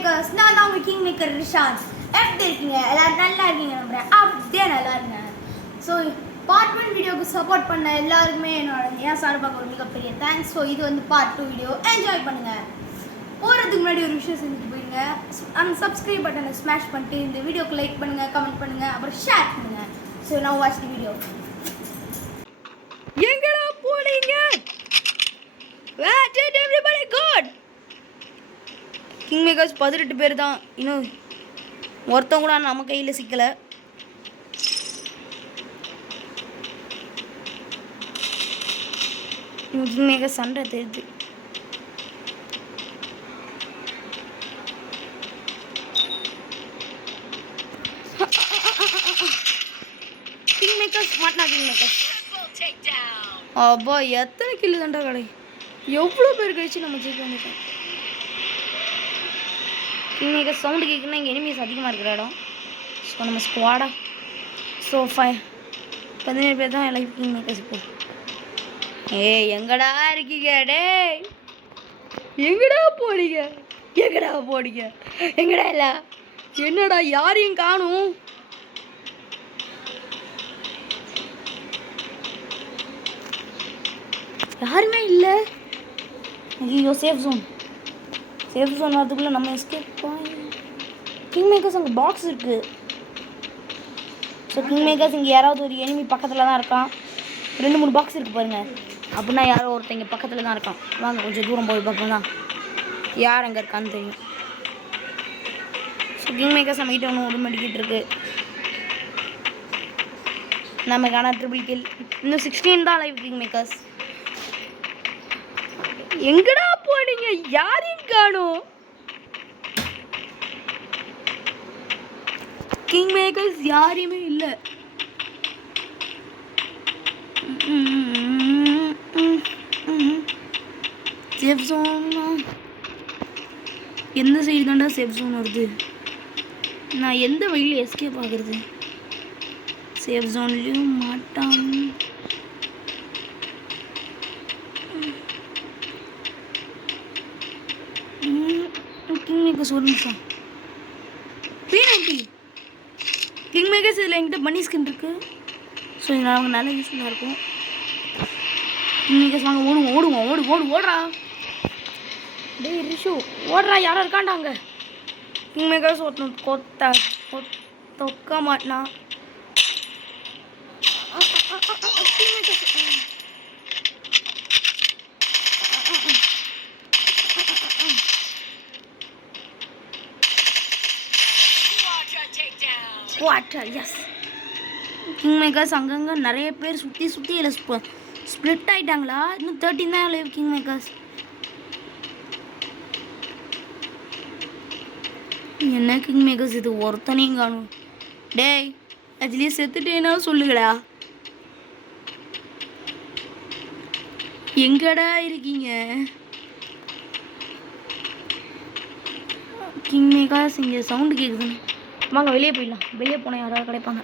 Makers. நான் தான் உங்கள் கிங் மேக்கர் ரிஷாந்த். எப்படி இருக்கீங்க? எல்லாரும் நல்லா இருக்கீங்க நம்புறேன். அப்படியே நல்லா இருங்க. ஸோ பார்ட் 1 வீடியோக்கு சப்போர்ட் பண்ண எல்லாருக்குமே என்னோட சார்பாக ஒரு மிகப்பெரிய தேங்க்ஸ். ஸோ இது வந்து பார்ட் 2 வீடியோ. என்ஜாய் பண்ணுங்கள். போகிறதுக்கு முன்னாடி ஒரு விஷயம் செஞ்சுட்டு போயிடுங்க. அந்த சப்ஸ்கிரைப் பட்டனை ஸ்மாஷ் பண்ணிட்டு இந்த வீடியோக்கு லைக் பண்ணுங்கள், கமெண்ட் பண்ணுங்கள், அப்புறம் ஷேர் பண்ணுங்கள். ஸோ நான் வாட்ச் தி வீடியோ. எங்கடா போனீங்க? Where did everybody go? King makers 18 பேர் தான். இன்னும் ஒருத்தவங்க கூட நம்ம கையில் சிக்கலை. கிங் மேக்கர்ஸ் சண்டை தெரியுது. கிங் மேக்கர்ஸ் மாட்டினா கிங் மேக்கர்ஸ். அப்பா எத்தனை கில்லு தாண்டா கடை. எவ்வளோ பேர் கழிச்சு நம்ம ஜெயிக்க வந்துட்டோம். கிங் மேக்கர்ஸ் சவுண்டு கேட்குன்னா இங்கே எனிமீஸ் அதிகமாக இருக்கிற இடம். ஸோ நம்ம ஸ்குவாடா. ஸோ 17 பேர் தான் லைஃப் கிங் மேக்கர்ஸ் இப்போ. எங்கடா இருக்கீங்க? டே எங்கடா போனீங்க? எங்கடா இல்லை? என்னடா யாரையும் காணும்? யாருமே இல்லை. ஐயோ சேஃப் ஜோன் வரதுக்குள்ளே நம்ம எஸ்கேப். கிங் மேக்கர்ஸ் அங்கே பாக்ஸ் இருக்குது. ஸோ கிங் மேக்கர்ஸ் இங்கே யாராவது ஒரு எனிமி பக்கத்தில் தான் இருக்கான். 2-3 பாக்ஸ் இருக்குது பாருங்கள். அப்படின்னா யாரோ ஒருத்தர் இங்கே பக்கத்தில் தான் இருக்கான். வாங்க கொஞ்சம் தூரம் போய் பார்ப்போம் தான் யார் அங்கே இருக்கான்னு தெரியும். ஸோ கிங் மேக்கர்ஸ் நம்ம கிட்ட ஒன்று உடம்படிக்கிட்டு இருக்கு. நமக்கான ட்ரிபிள் கில். இன்னும் 16 தான் லைவ் கிங் மேக்கர்ஸ். எங்கடா போனீங்க? யாரையும் காணும். கிங் மேக்கர்ஸ் யாரையுமே இல்லை. சேஃப் ஜோன் எந்த சைடு தாண்டா சேஃப் ஜோன் வருது? நான் எந்த வழியில் எஸ்கேப் ஆகுறது? சேஃப் ஜோன்லேயும் மாட்டான். கிங் மேக்கர்ஸ் ஒரு நிமிஷம். P90 கிங் மேக்கர்ஸ் இதில் என்கிட்ட பன்னி ஸ்கின் இருக்குது. ஸோ இதனால் அவங்க நல்லா யூஸ்ஃபுல்லாக இருக்கும். கிங் மேக்கர்ஸ் வாங்க ஓடுறா. டேய் ரிஷு ஓடுறா. யாரோ இருக்காண்டா அங்கே. கிங் மேக்கர்ஸ் ஒருத்தன் தொக்க மாட்டினா. எஸ் கிங் மேக்கர்ஸ் அங்கங்கே நிறைய பேர் சுற்றி இல்லை ஸ்ப்ளிட் ஆகிட்டாங்களா? இன்னும் 13 தான் லைவ் கிங் மேக்கர்ஸ். என்ன கிங் மேக்கர்ஸ் இது ஒருத்தனையும் காணும். டேய் அதுலேயே செத்துட்டேன்னா சொல்லுங்கடா. எங்கடா இருக்கீங்க? கிங் மேக்கர்ஸ் இங்கே சவுண்டு கேட்குதுன்னு வாங்க வெளியே போயிடலாம். வெளியே போனால் யாராவது கிடைப்பாங்க.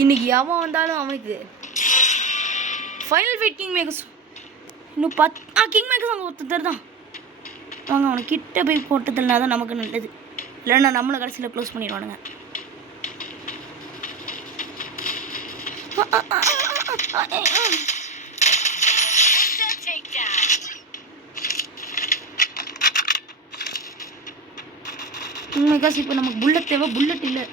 இன்னைக்கு எவன் வந்தாலும் அவனுக்கு ஃபைனல் ஃபைட். கிங் மேக்கர்ஸ் இன்னும் 10 கிங் மேக்கர்ஸ் அங்கே ஒருத்தர் தான். வாங்க அவனை கிட்ட போய் போட்டதுனா தான் நமக்கு நல்லது. இல்லைன்னா நம்மளை கடைசியில் க்ளோஸ் பண்ணிடுவானுங்க. கிங் மேக்கர்ஸ் இப்போ நமக்கு புல்லட் தேவை. புல்லட் இல்லை.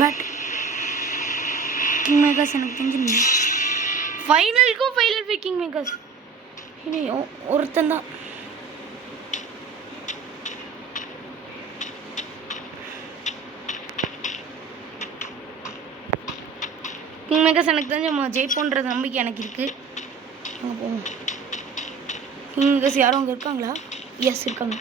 பட் கிங் மேக்கர்ஸ் எனக்கு தெரிஞ்சுங்க ஃபைனலுக்கும் ஃபைனல் ஃபைட் கிங் மேக்கர்ஸ் இனி ஒருத்தன் தான். கிங் மேக்கர்ஸ் எனக்கு தெரிஞ்சு நம்ம ஜெயிப்போன்ற நம்பிக்கை எனக்கு இருக்குது. அங்கே போவோம். கிங் மேக்கர்ஸ் யாரும் அங்கே இருக்காங்களா? எஸ் இருக்காங்க.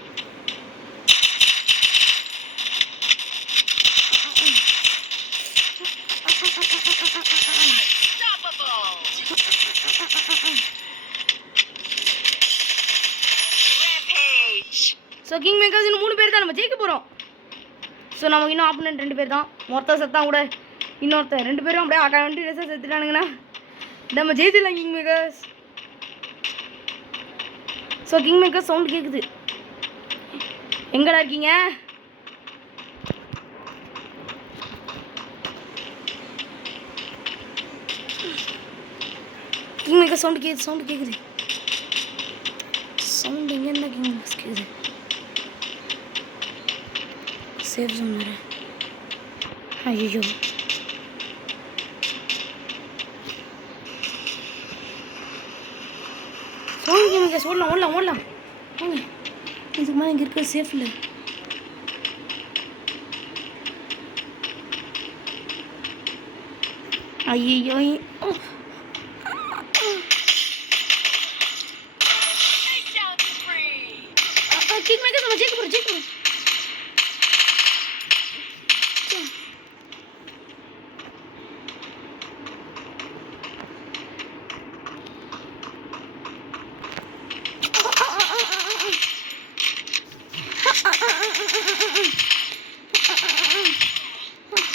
ஸோ கிங் மேக்கர்ஸ் இன்னும் 3 பேர் தான் நம்ம ஜெயிக்க போகிறோம். ஸோ நமக்கு இன்னும் ஆப்போனன்ட் 2 பேர் தான். மொத்த செத்தான் கூட இன்னொருத்தர் 2 பேரும் அப்படியே கண்டினியூஸாக செத்துட்டானுங்கண்ணா. நம்ம ஜெயிச்சிடலாம் king makers. So king makers sound கேட்குது. எங்கடா இருக்கீங்க? கிங் மேக்கர் சவுண்ட் கேட்குது. சவுண்ட் எங்கே இருந்தால் கிங் மேக்கர்ஸ் கேட்குது. சேவ் சொன்னார். ஐயோ சவுண்ட் கிங் மேக்கர்ஸ் ஓடலாம் வாங்க. இதுக்கு மேலே இங்கே இருக்க சேஃப் இல்லை. ஐயோ கிங் மேக்கர்ஸ் நம்ம ஜெயிக்க போகிறோம்.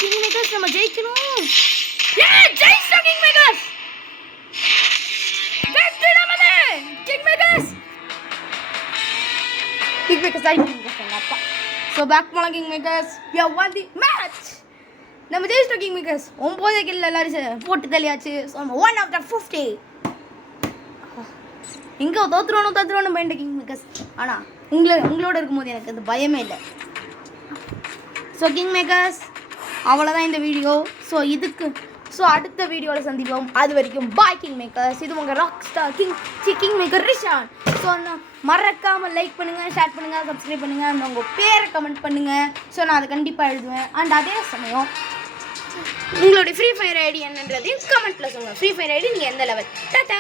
கிங் மேக்கர்ஸ் நம்ம ஜெயிக்கணும். ஜெயிச்சிட்டோம் கிங் மேக்கர்ஸ். வெற்றி நமது. கிங் மேக்கர்ஸ் அப்பா. ஸோ பேக் போகலாம் king makers. We have won the match. நம்ம ஜெயிச்சிட்டோம் கிங் மேக்கர்ஸ். 9 கில் எல்லாரும் போட்டு தள்ளியாச்சு. ஸோ நம்ம 1 out of 50. எங்கே தோத்துருவோம் பயந்து கிங் மேக்கர்ஸ். ஆனால் உங்களோட இருக்கும்போது எனக்கு அது பயமே இல்லை. ஸோ கிங் மேக்கர்ஸ் அவ்வளோதான் இந்த வீடியோ. ஸோ அடுத்த வீடியோவில் சந்திப்போம். அது வரைக்கும் பாய் கிங் மேக்கர்ஸ். இது உங்கள் rock star king maker Rishan. So மறக்காமல் லைக் பண்ணுங்கள், ஷேர் பண்ணுங்கள், சப்ஸ்கிரைப் பண்ணுங்கள், அந்த உங்கள் பேரை கமெண்ட் பண்ணுங்கள். ஸோ நான் அதை கண்டிப்பாக எழுதுவேன். அண்ட் அதே சமயம் உங்களுடைய ஃப்ரீ ஃபயர் ஐடி என்னன்றதையும் கமெண்ட்டில் சொல்லுங்கள். ஃப்ரீ ஃபயர் ஐடி நீங்கள் எந்த லெவல். டாடா.